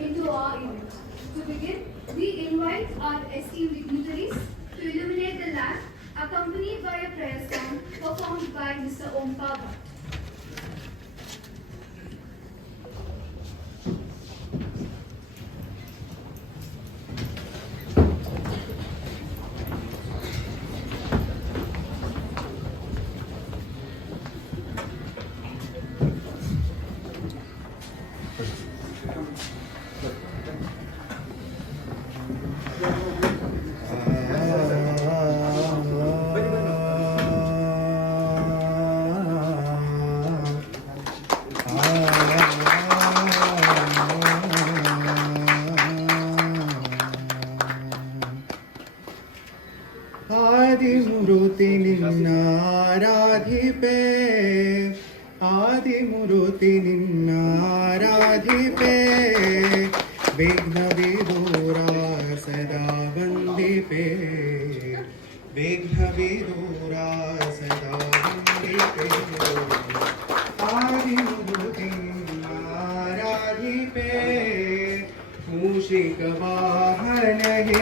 into our event. To begin, we invite our esteemed dignitaries to illuminate the lamp, accompanied by a prayer song performed by Mr. Omkar Bhatt. ಆದಿಮೂರುತಿ ನಿನ್ನ ಆರಾಧಿಪೆ ಆದಿಮೂರುತಿ ನಿನ್ನ ಆರಾಧಿಪೆ ವಿಘ್ನ ವಿದೂರ ಸದಾ ವಂದಿಪೆ ವಿಘ್ನ ವಿದೂರ ಸದಾ ವಂದಿಪೆ ಆದಿಮೂರುತಿ ನಿನ್ನ ಆರಾಧಿಪೆ ಮೂಷಿಕ ವಾಹನ ಹೇ